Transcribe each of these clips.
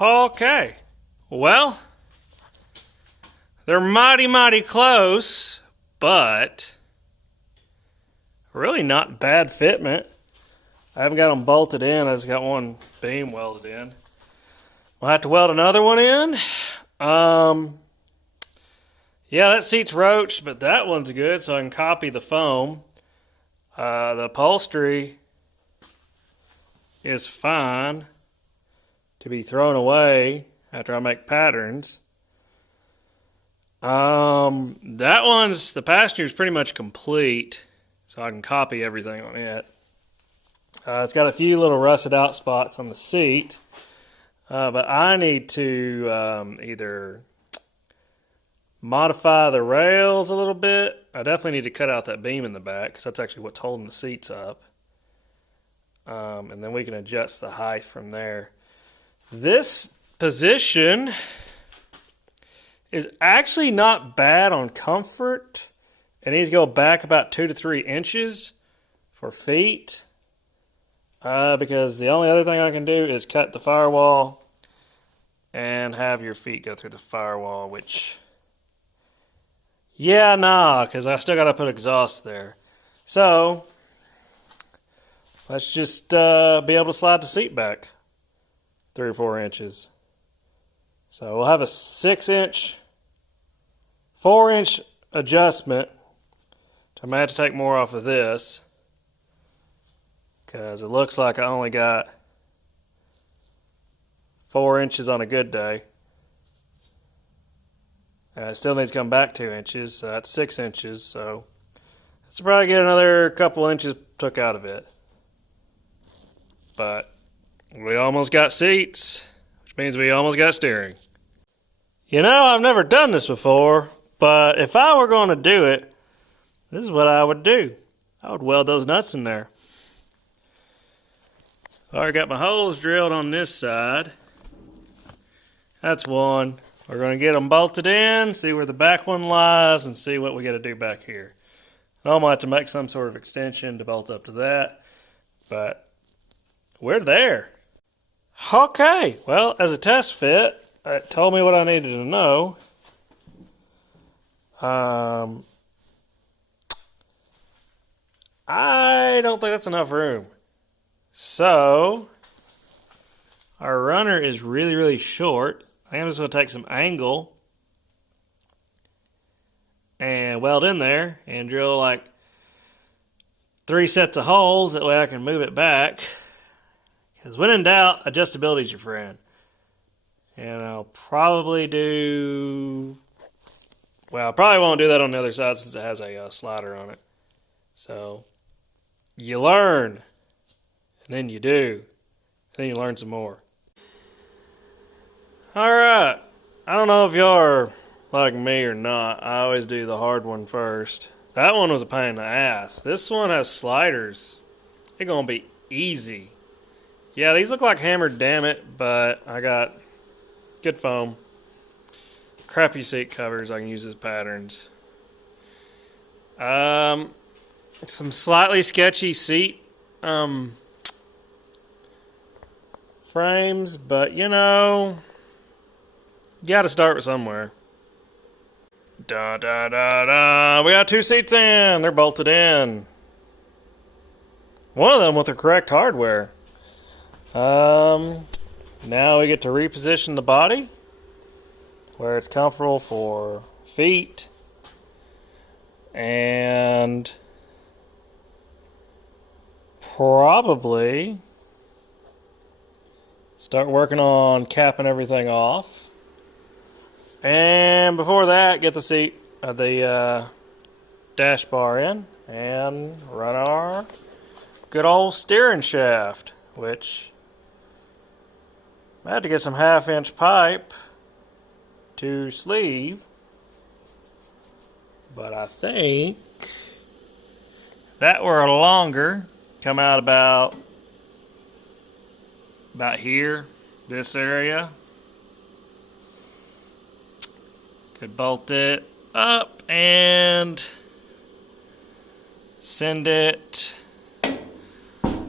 Okay. Well, they're mighty close, but really not bad fitment. I haven't got them bolted in. I just got one beam welded in. I'll have to weld another one in. Yeah, that seat's roached, but that one's good, so I can copy the foam. The upholstery is fine to be thrown away after I make patterns. That one's, the passenger's pretty much complete, so I can copy everything on it. It's got a few little rusted out spots on the seat, but I need to either modify the rails a little bit. I definitely need to cut out that beam in the back because that's actually what's holding the seats up. And then we can adjust the height from there. This position is actually not bad on comfort. It needs to go back about 2 to 3 inches for feet. Because the only other thing I can do is cut the firewall and have your feet go through the firewall, which, yeah, nah, because I still got to put exhaust there. So, let's just be able to slide the seat back 3 or 4 inches. So we'll have a 6-inch, 4-inch adjustment. I might have to take more off of this because it looks like I only got 4 inches on a good day. It still needs to come back 2 inches, so that's 6 inches. So let's probably get another couple inches took out of it. But we almost got seats, which means we almost got steering. You know, I've never done this before, but if I were going to do it, this is what I would do. I would weld those nuts in there. I already got my holes drilled on this side. That's one. We're going to get them bolted in, see where the back one lies, and see what we got to do back here. I might have to make some sort of extension to bolt up to that, but we're there. Okay, well, as a test fit, it told me what I needed to know. I don't think that's enough room. So, our runner is really short. I think I'm just going to take some angle and weld in there and drill like 3 sets of holes. That way I can move it back. Because when in doubt, adjustability is your friend. And I'll probably do... Well, I probably won't do that on the other side since it has a slider on it. So, you learn. And then you do. And then you learn some more. Alright. I don't know if y'all are like me or not. I always do the hard one first. That one was a pain in the ass. This one has sliders. It's going to be easy. Yeah, these look like hammered, damn it, but I got good foam. Crappy seat covers I can use as patterns. Some slightly sketchy seat frames, but you know, you gotta start with somewhere. We got 2 seats in. They're bolted in. One of them with the correct hardware. Now we get to reposition the body where it's comfortable for feet, and probably start working on capping everything off. And before that, get the seat, the dash bar in and run our good old steering shaft, which I had to get some 1/2-inch pipe to sleeve, but I think that were longer, come out about here, this area. Could bolt it up and send it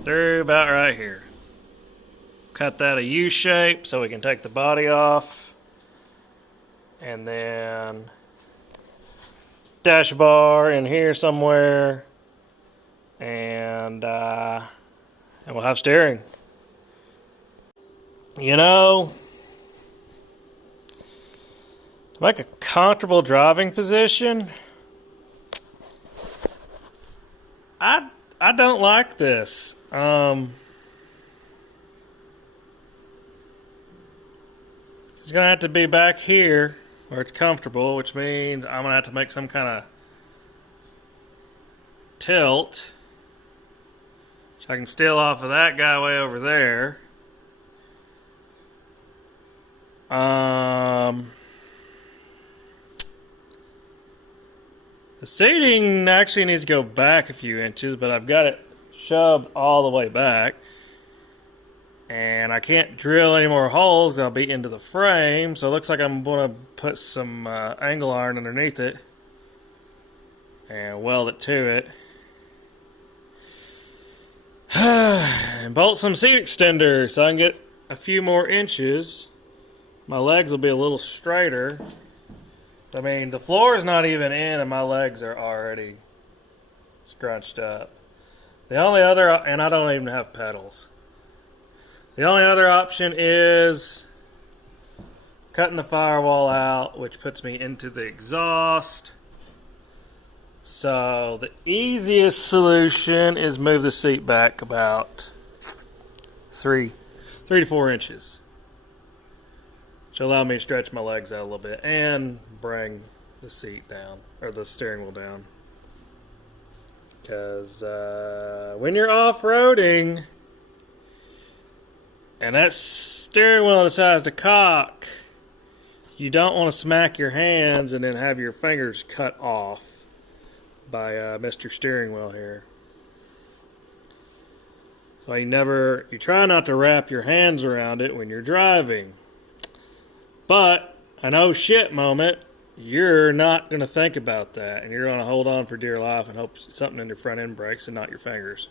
through about right here. cut that a U shape so we can take the body off. And then dash bar in here somewhere. And we'll have steering. You know, to make a comfortable driving position, I don't like this. It's gonna have to be back here where it's comfortable, which means I'm gonna have to make some kind of tilt so I can steal off of that guy way over there. The seating actually needs to go back a few inches, but I've got it shoved all the way back. And I can't drill any more holes, they'll be into the frame. So it looks like I'm going to put some angle iron underneath it and weld it to it. And bolt some seat extender so I can get a few more inches. My legs will be a little straighter. I mean, the floor is not even in and my legs are already scrunched up. The only other, and I don't even have pedals. The only other option is cutting the firewall out, which puts me into the exhaust. So the easiest solution is move the seat back about 3 to 4 inches. Which allow me to stretch my legs out a little bit and bring the seat down, or the steering wheel down. Because when you're off-roading and that steering wheel decides to cock, you don't want to smack your hands and then have your fingers cut off by Mr. Steering Wheel here. So you try not to wrap your hands around it when you're driving. But an oh shit moment, you're not going to think about that, and you're going to hold on for dear life and hope something in your front end breaks and not your fingers.